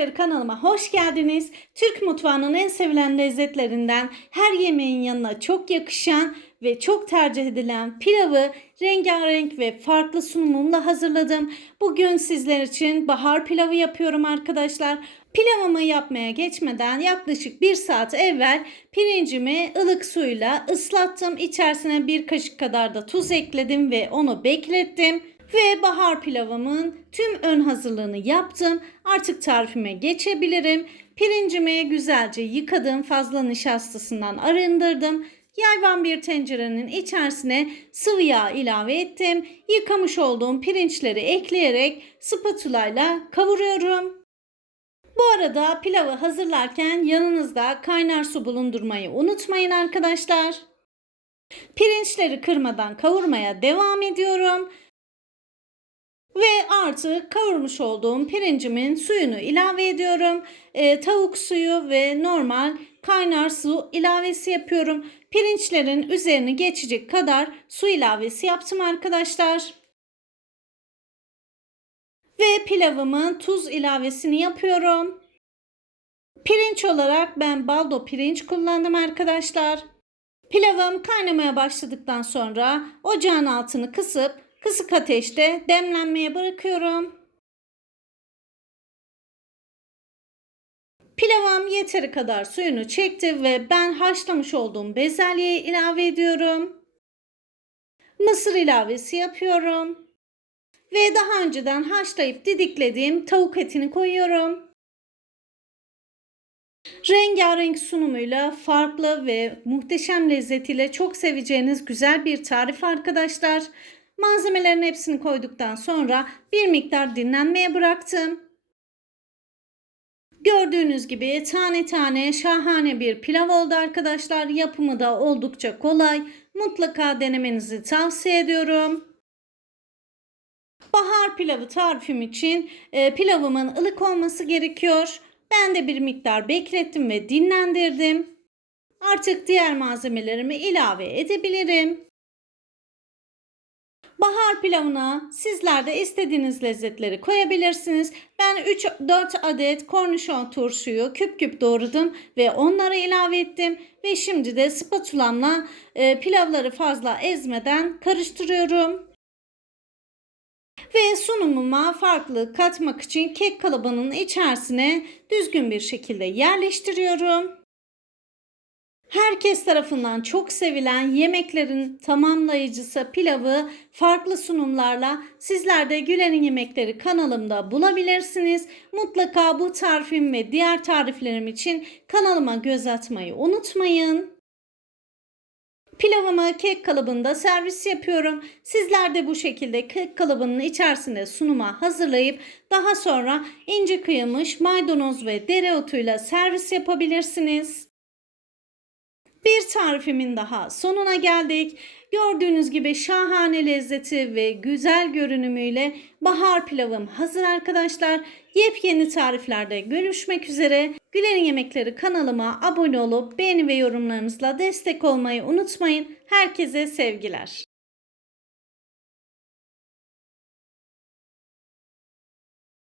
Yemekleri kanalıma hoş geldiniz. Türk mutfağının en sevilen lezzetlerinden her yemeğin yanına çok yakışan ve çok tercih edilen pilavı rengarenk ve farklı sunumumla hazırladım. Bugün sizler için bahar pilavı yapıyorum arkadaşlar. Pilavımı yapmaya geçmeden yaklaşık bir saat evvel pirincimi ılık suyla ıslattım. İçerisine bir kaşık kadar da tuz ekledim ve onu beklettim. Ve bahar pilavımın tüm ön hazırlığını yaptım. Artık tarifime geçebilirim. Pirincimi güzelce yıkadım. Fazla nişastasından arındırdım. Yayvan bir tencerenin içerisine sıvı yağ ilave ettim. Yıkamış olduğum pirinçleri ekleyerek spatula ile kavuruyorum. Bu arada pilavı hazırlarken yanınızda kaynar su bulundurmayı unutmayın arkadaşlar. Pirinçleri kırmadan kavurmaya devam ediyorum. Artık kavurmuş olduğum pirincimin suyunu ilave ediyorum. Ee, tavuk suyu ve normal kaynar su ilavesi yapıyorum. Pirinçlerin üzerini geçecek kadar su ilavesi yaptım arkadaşlar. Ve pilavımın tuz ilavesini yapıyorum. Pirinç olarak ben baldo pirinç kullandım arkadaşlar. Pilavım kaynamaya başladıktan sonra ocağın altını kısıp Kısık ateşte demlenmeye bırakıyorum. Pilavam yeteri kadar suyunu çekti ve ben haşlamış olduğum bezelyeyi ilave ediyorum. Mısır ilavesi yapıyorum. Ve daha önceden haşlayıp didiklediğim tavuk etini koyuyorum. Rengarenk sunumuyla farklı ve muhteşem lezzetiyle çok seveceğiniz güzel bir tarif arkadaşlar. Malzemelerin hepsini koyduktan sonra bir miktar dinlenmeye bıraktım. Gördüğünüz gibi tane tane şahane bir pilav oldu arkadaşlar. Yapımı da oldukça kolay. Mutlaka denemenizi tavsiye ediyorum. Bahar pilavı tarifim için e, pilavımın ılık olması gerekiyor. Ben de bir miktar beklettim ve dinlendirdim. Artık diğer malzemelerimi ilave edebilirim. Bahar pilavına sizler de istediğiniz lezzetleri koyabilirsiniz. Ben 3-4 adet kornişon turşuyu küp küp doğradım ve onları ilave ettim. Ve şimdi de spatulamla e, pilavları fazla ezmeden karıştırıyorum. Ve sunumuma farklı katmak için kek kalıbının içerisine düzgün bir şekilde yerleştiriyorum. Herkes tarafından çok sevilen yemeklerin tamamlayıcısı pilavı farklı sunumlarla sizler de Gülen'in Yemekleri kanalımda bulabilirsiniz. Mutlaka bu tarifim ve diğer tariflerim için kanalıma göz atmayı unutmayın. Pilavımı kek kalıbında servis yapıyorum. Sizler de bu şekilde kek kalıbının içerisinde sunuma hazırlayıp daha sonra ince kıyılmış maydanoz ve dereotuyla servis yapabilirsiniz. Bir tarifimin daha sonuna geldik. Gördüğünüz gibi şahane lezzeti ve güzel görünümüyle bahar pilavım hazır arkadaşlar. Yepyeni tariflerde görüşmek üzere. Güler'in Yemekleri kanalıma abone olup beğeni ve yorumlarınızla destek olmayı unutmayın. Herkese sevgiler.